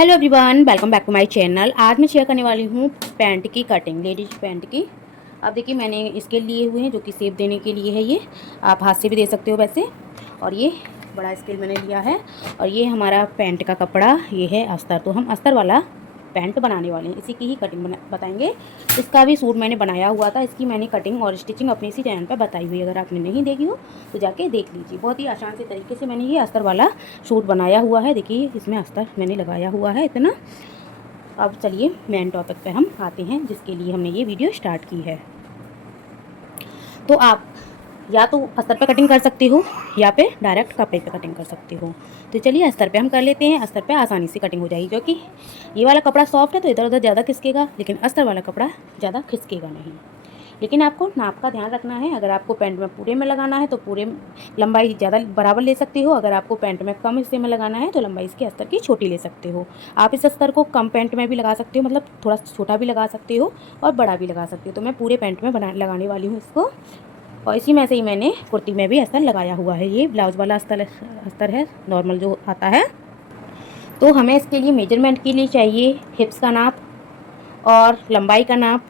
Hello everyone, welcome back to my channel. आज मैं share करने वाली हूँ पैंट की कटिंग, लेडीज पैंट की। अब देखिए मैंने स्केल लिए हुए हैं जो कि शेप देने के लिए है। ये आप हाथ से भी दे सकते हो वैसे। और ये बड़ा स्केल मैंने लिया है। और ये हमारा पैंट का कपड़ा, ये है अस्तर। तो हम अस्तर वाला पैंट बनाने वाले हैं, इसी की ही कटिंग बताएंगे। इसका भी सूट मैंने बनाया हुआ था, इसकी मैंने कटिंग और स्टिचिंग अपने इसी चैनल पर बताई हुई है। अगर आपने नहीं देखी हो तो जाके देख लीजिए। बहुत ही आसान से तरीके से मैंने ये अस्तर वाला सूट बनाया हुआ है। देखिए इसमें अस्तर मैंने लगाया हुआ है इतना। अब चलिए मेन टॉपिक पे हम आते हैं, जिसके लिए हमने ये वीडियो स्टार्ट की है। तो आप या तो अस्तर पे कटिंग कर सकते हो या फिर डायरेक्ट कपड़े पे कटिंग कर सकते हो। तो चलिए अस्तर पे हम कर लेते हैं। अस्तर पे आसानी से कटिंग हो जाएगी, क्योंकि ये वाला कपड़ा सॉफ्ट है तो इधर उधर ज़्यादा खिसकेगा, लेकिन अस्तर वाला कपड़ा ज़्यादा खिसकेगा नहीं। लेकिन आपको नाप का ध्यान रखना है। अगर आपको पैंट में पूरे में लगाना है तो पूरे लंबाई ज़्यादा बराबर ले सकते हो। अगर आपको पैंट में कम हिस्से में लगाना है तो लंबाई इसके अस्तर की छोटी ले सकते हो। आप इस अस्तर को कम पैंट में भी लगा सकते हो, मतलब थोड़ा छोटा भी लगा सकते हो और बड़ा भी लगा सकते हो। तो मैं पूरे पैंट में लगाने वाली हूँ इसको। और इसी में से ही मैंने कुर्ती में भी अस्तर लगाया हुआ है। ये ब्लाउज वाला अस्तर है, नॉर्मल जो आता है। तो हमें इसके लिए मेजरमेंट के लिए चाहिए हिप्स का नाप और लंबाई का नाप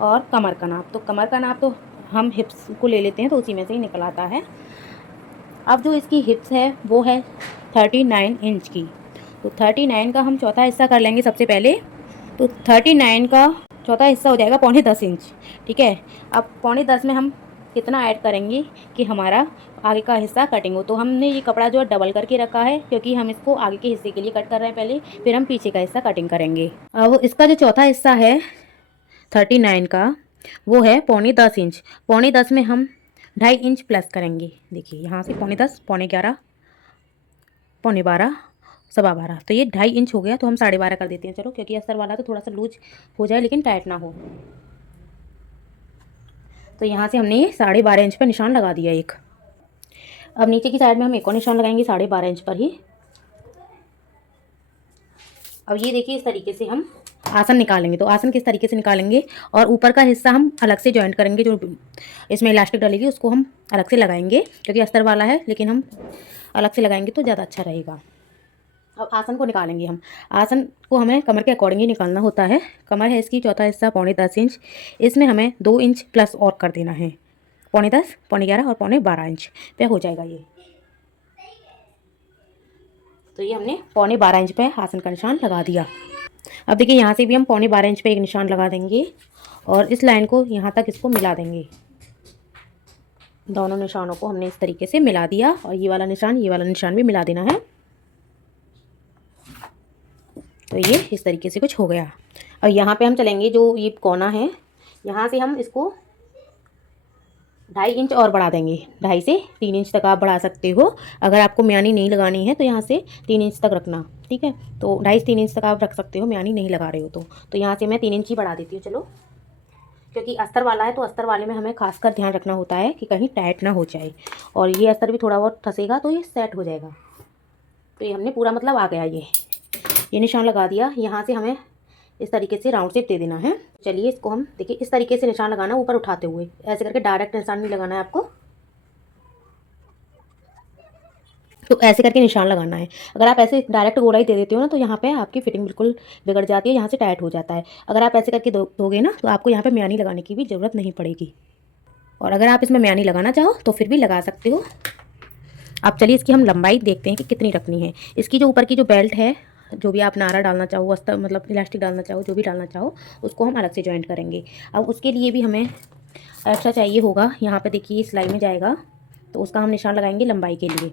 और कमर का नाप। तो कमर का नाप तो हम हिप्स को ले लेते हैं तो उसी में से ही निकल आता है। अब जो इसकी हिप्स है वो है 39 इंच की। तो 39 का हम चौथा हिस्सा कर लेंगे सबसे पहले। तो 39 का चौथा हिस्सा हो जाएगा 9.25 इंच। ठीक है। अब 9.25 में हम कितना ऐड करेंगे कि हमारा आगे का हिस्सा कटिंग हो। तो हमने ये कपड़ा जो है डबल करके रखा है, क्योंकि हम इसको आगे के हिस्से के लिए कट कर रहे हैं पहले, फिर हम पीछे का हिस्सा कटिंग करेंगे। अब इसका जो चौथा हिस्सा है 39 का, वो है 9.10 इंच। 9.10 में हम 2.5 इंच प्लस करेंगे। देखिए यहाँ से 9.10, 11.5, 12.15, 12.15, तो ये 2.5 इंच हो गया। तो हम 12.5 कर देते हैं चलो, क्योंकि अस्तर वाला तो थोड़ा सा लूज हो जाए लेकिन टाइट ना हो। तो यहाँ से हमने ये 12.5 इंच पर निशान लगा दिया एक। अब नीचे की साइड में हम एक और निशान लगाएंगे 12.5 इंच पर ही। अब ये देखिए इस तरीके से हम आसन निकालेंगे। तो आसन किस तरीके से निकालेंगे, और ऊपर का हिस्सा हम अलग से जॉइंट करेंगे। जो इसमें इलास्टिक डलेगी उसको हम अलग से लगाएंगे, क्योंकि अस्तर वाला है, लेकिन हम अलग से लगाएंगे तो ज़्यादा अच्छा रहेगा। अब आसन को निकालेंगे हम। आसन को हमें कमर के अकॉर्डिंग ही निकालना होता है। कमर है इसकी चौथा हिस्सा 9.10 इंच, इसमें हमें 2 इंच प्लस और कर देना है। 9.10, 11.15 और 12.5 इंच पे हो जाएगा ये। तो ये हमने 12.5 इंच पे आसन का निशान लगा दिया। अब देखिए यहाँ से भी हम 12.5 इंच पे एक निशान लगा देंगे और इस लाइन को यहाँ तक इसको मिला देंगे। दोनों निशानों को हमने इस तरीके से मिला दिया, और ये वाला निशान भी मिला देना है। तो ये इस तरीके से कुछ हो गया। और यहाँ पे हम चलेंगे, जो ये कोना है यहाँ से हम इसको 2.5 इंच और बढ़ा देंगे। 2.5 से 3 इंच तक आप बढ़ा सकते हो। अगर आपको म्यानी नहीं लगानी है तो यहाँ से 3 इंच तक रखना। ठीक है, तो 2.5 से 3 इंच तक आप रख सकते हो, म्यानी नहीं लगा रहे हो तो यहाँ से मैं 3 इंच ही बढ़ा देती हूँ चलो, क्योंकि अस्तर वाला है तो अस्तर वाले में हमें खासकर ध्यान रखना होता है कि कहीं टाइट ना हो जाए। और ये अस्तर भी थोड़ा बहुत फंसेगा तो ये सेट हो जाएगा। तो ये हमने पूरा मतलब आ गया। ये निशान लगा दिया। यहाँ से हमें इस तरीके से राउंड शेप दे देना है। चलिए इसको हम देखिए इस तरीके से निशान लगाना, ऊपर उठाते हुए, ऐसे करके डायरेक्ट निशान नहीं लगाना है आपको। तो ऐसे करके निशान लगाना है। अगर आप ऐसे डायरेक्ट गोलाई दे देते हो ना तो यहाँ पे आपकी फिटिंग बिल्कुल बिगड़ जाती है, यहाँ से टाइट हो जाता है। अगर आप ऐसे करके दोगे ना तो आपको यहाँ पे म्यानी लगाने की भी ज़रूरत नहीं पड़ेगी। और अगर आप इसमें म्यानी लगाना चाहो तो फिर भी लगा सकते हो। अब चलिए इसकी हम लंबाई देखते हैं कि कितनी रखनी है। इसकी जो ऊपर की जो बेल्ट है, जो भी आप नारा डालना चाहो, अस्तर मतलब इलास्टिक डालना चाहो, जो भी डालना चाहो, उसको हम अलग से जॉइंट करेंगे। अब उसके लिए भी हमें एक्स्ट्रा चाहिए होगा। यहाँ पे देखिए सिलाई में जाएगा तो उसका हम निशान लगाएंगे लंबाई के लिए।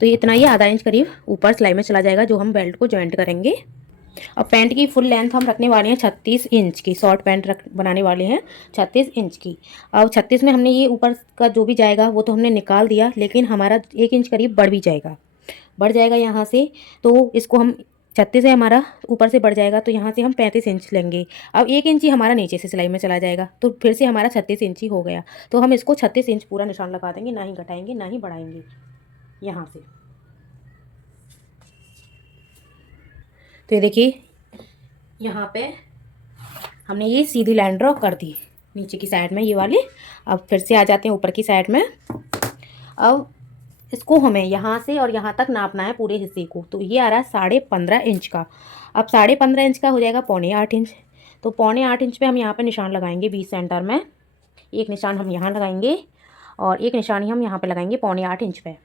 तो ये इतना, ये आधा इंच करीब ऊपर सिलाई में चला जाएगा जो हम बेल्ट को जॉइंट करेंगे। और पैंट की फुल लेंथ हम रखने वाले हैं 36 इंच की। शॉर्ट पैंट बनाने वाले हैं 36 इंच की। अब 36 में हमने ये ऊपर का जो भी जाएगा वो तो हमने निकाल दिया, लेकिन हमारा 1 इंच करीब बढ़ जाएगा यहाँ से। तो इसको हम 36 है हमारा, ऊपर से बढ़ जाएगा तो यहाँ से हम 35 इंच लेंगे। अब 1 इंच ही हमारा नीचे से सिलाई में चला जाएगा, तो फिर से हमारा 36 इंच ही हो गया। तो हम इसको 36 इंच पूरा निशान लगा देंगे, ना ही घटाएंगे ना ही बढ़ाएंगे यहाँ से। तो ये देखिए यहाँ पे हमने ये सीधी लाइन ड्रॉ कर दी नीचे की साइड में, ये वाली। अब फिर से आ जाते हैं ऊपर की साइड में। अब इसको हमें यहाँ से और यहाँ तक नापना है पूरे हिस्से को। तो ये आ रहा है 15.5 इंच का। अब 15.5 इंच का हो जाएगा 7.25 इंच। तो 7.25 इंच पे हम यहाँ पे निशान लगाएंगे 20 सेंटर में। एक निशान हम यहाँ लगाएंगे और एक निशान हम यहाँ पे लगाएंगे 7.25 इंच पे।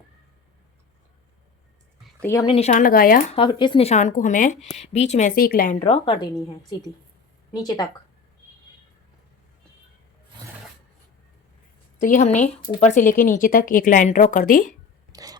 तो ये हमने निशान लगाया। अब इस निशान को हमें बीच में से एक लाइन ड्रॉ कर देनी है सीधी नीचे तक। तो ये हमने ऊपर से लेके नीचे तक एक लाइन ड्रॉ कर दी।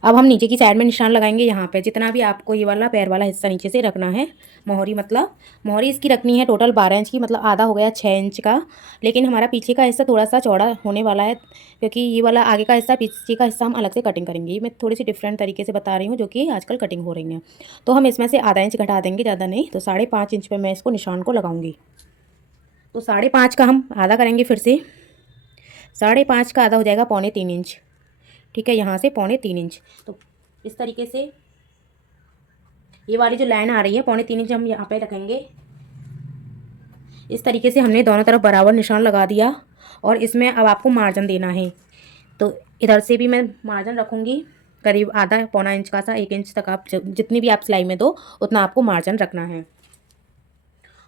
अब हम नीचे की साइड में निशान लगाएंगे यहाँ पे। जितना भी आपको ये वाला पैर वाला हिस्सा नीचे से रखना है, मोहरी मतलब मोहरी इसकी रखनी है टोटल 12 इंच की, मतलब आधा हो गया 6 इंच का। लेकिन हमारा पीछे का हिस्सा थोड़ा सा चौड़ा होने वाला है, क्योंकि ये वाला आगे का हिस्सा पीछे का हिस्सा हम अलग से कटिंग करेंगे। ये मैं थोड़ी सी डिफरेंट तरीके से बता रही हूँ जो कि आजकल कटिंग हो रही है। तो हम इसमें से आधा इंच घटा देंगे, ज़्यादा नहीं। तो 5.5 इंच पर मैं इसको निशान को लगाऊंगी। तो 5.5 का हम आधा करेंगे फिर से। 5.5 का आधा हो जाएगा 3.25 इंच। ठीक है, यहाँ से 3.25 इंच। तो इस तरीके से ये वाली जो लाइन आ रही है 3.25 इंच हम यहाँ पे रखेंगे। इस तरीके से हमने दोनों तरफ बराबर निशान लगा दिया। और इसमें अब आपको मार्जिन देना है। तो इधर से भी मैं मार्जिन रखूँगी करीब आधा पौना इंच का सा, 1 इंच तक आप जितनी भी आप सिलाई में दो उतना आपको मार्जिन रखना है।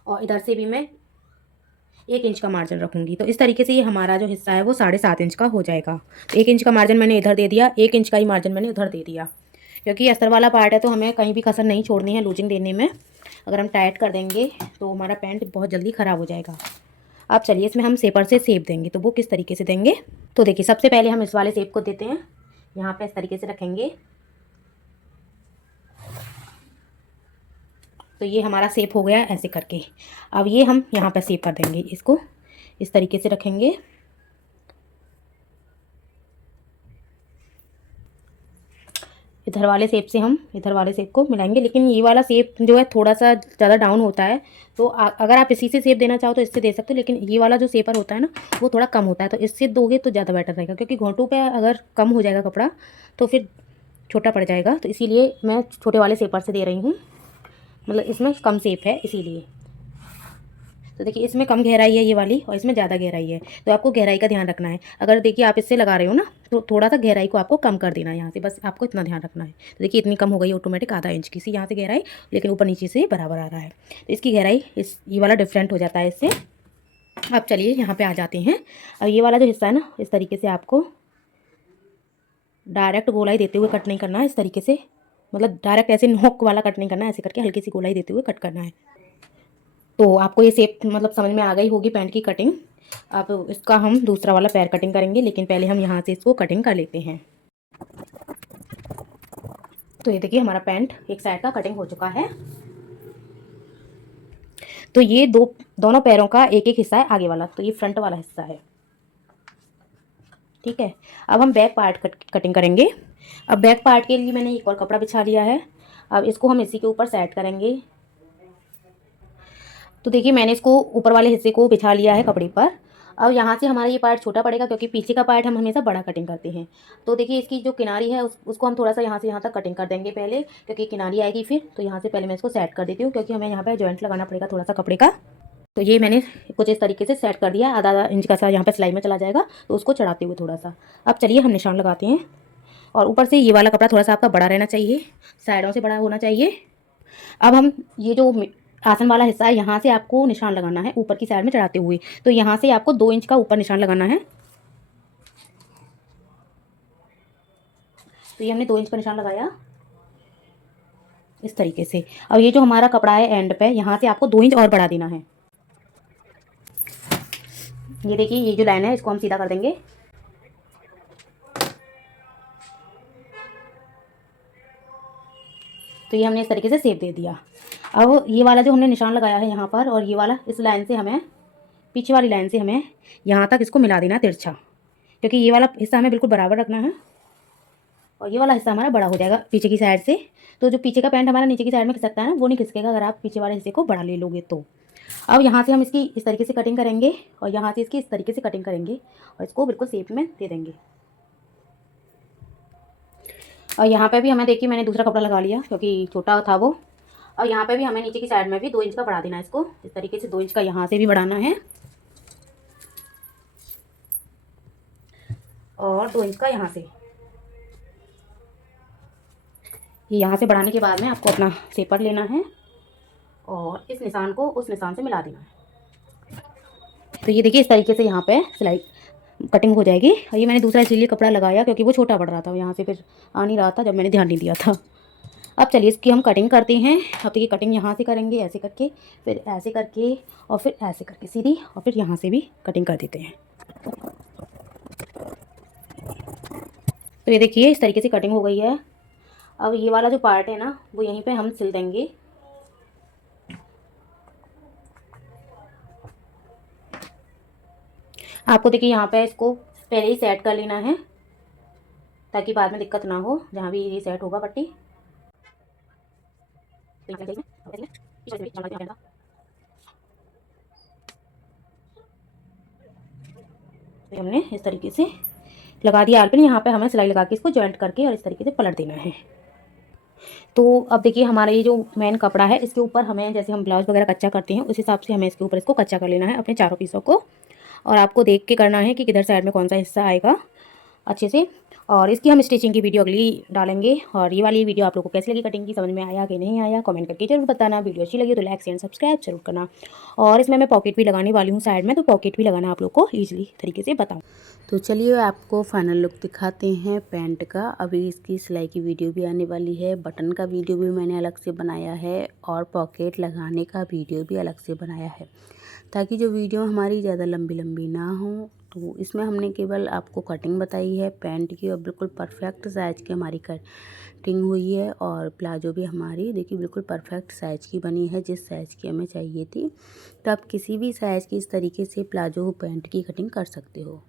और इधर से भी मैं 1 इंच का मार्जिन रखूँगी। तो इस तरीके से ये हमारा जो हिस्सा है वो 7.5 इंच का हो जाएगा। 1 इंच का मार्जिन मैंने इधर दे दिया, 1 इंच का ही मार्जिन मैंने उधर दे दिया, क्योंकि अस्तर वाला पार्ट है तो हमें कहीं भी कसर नहीं छोड़नी है लूजिंग देने में। अगर हम टाइट कर देंगे तो हमारा पैंट बहुत जल्दी ख़राब हो जाएगा। अब चलिए इसमें हम सेपर से सेप देंगे। तो वो किस तरीके से देंगे, तो देखिए सबसे पहले हम इस वाले सेप को देते हैं। यहाँ पे इस तरीके से रखेंगे। तो ये हमारा सेप हो गया ऐसे करके। अब ये हम यहाँ पे सेप कर देंगे, इसको इस तरीके से रखेंगे। इधर वाले सेप से हम इधर वाले सेप को मिलाएंगे। लेकिन ये वाला सेप जो है थोड़ा सा ज़्यादा डाउन होता है, तो अगर आप इसी से सेप देना चाहो तो इससे दे सकते हो। लेकिन ये वाला जो सेपर होता है ना वो थोड़ा कम होता है, तो इससे दोगे तो ज़्यादा बेटर रहेगा। क्योंकि घोंटू पे अगर कम हो जाएगा कपड़ा तो फिर छोटा पड़ जाएगा। तो इसीलिए मैं छोटे वाले सेपर से दे रही हूँ, मतलब इसमें कम सेप है इसीलिए। तो देखिए इसमें कम गहराई है ये वाली और इसमें ज़्यादा गहराई है, तो आपको गहराई का ध्यान रखना है। अगर देखिए आप इससे लगा रहे हो ना तो थोड़ा सा गहराई को आपको कम कर देना है यहाँ से, बस आपको इतना ध्यान रखना है। तो देखिए इतनी कम हो गई ऑटोमेटिक, आधा इंच की सी यहाँ से गहराई, लेकिन ऊपर नीचे से बराबर आ रहा है। तो इसकी गहराई ये वाला डिफरेंट हो जाता है इससे। अब चलिए यहाँ पर आ जाते हैं। अब ये वाला जो हिस्सा है ना इस तरीके से आपको डायरेक्ट गोलाई देते हुए कट नहीं करना है, इस तरीके से, मतलब डायरेक्ट ऐसे नोक वाला कट नहीं करना है, ऐसे करके हल्की सी गोलाई देते हुए कट करना है। तो आपको ये शेप मतलब समझ में आ गई होगी पैंट की कटिंग। अब इसका हम दूसरा वाला पैर कटिंग करेंगे, लेकिन पहले हम यहाँ से इसको कटिंग कर लेते हैं। तो ये देखिए हमारा पैंट एक साइड का कटिंग हो चुका है। तो ये दोनों पैरों का एक एक हिस्सा है आगे वाला, तो ये फ्रंट वाला हिस्सा है। ठीक है, अब हम बैक पार्ट कटिंग करेंगे। अब बैक पार्ट के लिए मैंने एक और कपड़ा बिछा लिया है। अब इसको हम इसी के ऊपर सेट करेंगे। तो देखिए मैंने इसको ऊपर वाले हिस्से को बिछा लिया है कपड़े पर। अब यहाँ से हमारा ये पार्ट छोटा पड़ेगा, क्योंकि पीछे का पार्ट हम हमेशा बड़ा कटिंग करते हैं। तो देखिए इसकी जो किनारी है उसको हम थोड़ा सा यहाँ से यहाँ तक कटिंग कर देंगे पहले, क्योंकि किनारी आएगी फिर। तो यहाँ से पहले मैं इसको सेट कर देती हूँ, क्योंकि हमें यहाँ पर जॉइंट लगाना पड़ेगा थोड़ा सा कपड़े का। तो ये मैंने कुछ इस तरीके से सेट कर दिया। आधा आधा इंच का सा यहाँ पर सिलाई में चला जाएगा, तो उसको चढ़ाते हुए थोड़ा सा। अब चलिए हम निशान लगाते हैं। और ऊपर से ये वाला कपड़ा थोड़ा सा आपका बड़ा रहना चाहिए, साइडों से बड़ा होना चाहिए। अब हम ये जो आसन वाला हिस्सा है यहाँ से आपको निशान लगाना है ऊपर की साइड में चढ़ाते हुए। तो यहाँ से आपको 2 इंच का ऊपर निशान लगाना है। तो ये हमने 2 इंच का निशान लगाया इस तरीके से। अब ये जो हमारा कपड़ा है एंड पे, यहाँ से आपको 2 इंच और बढ़ा देना है। ये देखिए ये जो लाइन है इसको हम सीधा कर देंगे। तो ये हमने इस तरीके से शेप दे दिया। अब ये वाला जो हमने निशान लगाया है यहाँ पर, और ये वाला इस लाइन से हमें, पीछे वाली लाइन से हमें यहाँ तक इसको मिला देना है तिरछा, क्योंकि ये वाला हिस्सा हमें बिल्कुल बराबर रखना है और ये वाला हिस्सा हमारा बड़ा हो जाएगा पीछे की साइड से। तो जो पीछे का पैंट हमारा नीचे की साइड में खिसकता है ना, वो नहीं खिसकेगा अगर आप पीछे वाले हिस्से को बड़ा ले लोगे तो। अब यहाँ से हम इसकी इस तरीके से कटिंग करेंगे और यहाँ से इसकी इस तरीके से कटिंग करेंगे और इसको बिल्कुल शेप में दे देंगे। और यहाँ पे भी हमें देखिए मैंने दूसरा कपड़ा लगा लिया क्योंकि छोटा था वो। और यहाँ पे भी हमें नीचे की साइड में भी 2 इंच का बढ़ा देना है इसको, इस तरीके से 2 इंच का यहाँ से भी बढ़ाना है और 2 इंच का यहाँ से। ये यहाँ से बढ़ाने के बाद में आपको अपना शेपर लेना है और इस निशान को उस निशान से मिला देना है। तो ये देखिए इस तरीके से यहाँ पे सिलाई कटिंग हो जाएगी। और ये मैंने दूसरा इसीलिए कपड़ा लगाया क्योंकि वो छोटा पड़ रहा था, यहाँ से फिर आ नहीं रहा था जब मैंने ध्यान नहीं दिया था। अब चलिए इसकी हम कटिंग करते हैं। अब देखिए कटिंग यहाँ से करेंगे ऐसे करके, फिर ऐसे करके और फिर ऐसे करके सीधी, और फिर यहाँ से भी कटिंग कर देते हैं। तो ये देखिए इस तरीके से कटिंग हो गई है। अब ये वाला जो पार्ट है ना वो यहीं पे हम सिल देंगे। आपको देखिए यहाँ पे इसको पहले ही सेट कर लेना है ताकि बाद में दिक्कत ना हो जहाँ भी ये सेट होगा पट्टी। तो हमने इस तरीके से लगा दिया आर्पिन। यहाँ पे हमें सिलाई लगा के इसको जॉइंट करके और इस तरीके से पलट देना है। तो अब देखिए हमारा ये जो मेन कपड़ा है इसके ऊपर हमें, जैसे हम ब्लाउज वगैरह कच्चा करते हैं उस हिसाब से हमें इसके ऊपर इसको कच्चा कर लेना है अपने चारों पीसों को। और आपको देख के करना है कि किधर साइड में कौन सा हिस्सा आएगा अच्छे से। और इसकी हम स्टिचिंग की वीडियो अगली डालेंगे। और ये वाली वीडियो आप लोगों को कैसी लगी कटिंग की, समझ में आया कि नहीं आया, कमेंट करके जरूर बताना। वीडियो अच्छी लगी तो लाइक शेयर सब्सक्राइब जरूर करना। और इसमें मैं पॉकेट भी लगाने वाली हूँ साइड में, तो पॉकेट भी लगाना आप लोग को ईजिली तरीके से बताऊँ। तो चलिए आपको फाइनल लुक दिखाते हैं पैंट का। अभी इसकी सिलाई की वीडियो भी आने वाली है, बटन का वीडियो भी मैंने अलग से बनाया है और पॉकेट लगाने का वीडियो भी अलग से बनाया है, ताकि जो वीडियो हमारी ज़्यादा लंबी लंबी ना हो। तो इसमें हमने केवल आपको कटिंग बताई है पैंट की, और बिल्कुल परफेक्ट साइज़ की हमारी कटिंग हुई है। और प्लाजो भी हमारी देखिए बिल्कुल परफेक्ट साइज़ की बनी है, जिस साइज़ की हमें चाहिए थी। तो आप किसी भी साइज़ की इस तरीके से प्लाजो पैंट की कटिंग कर सकते हो।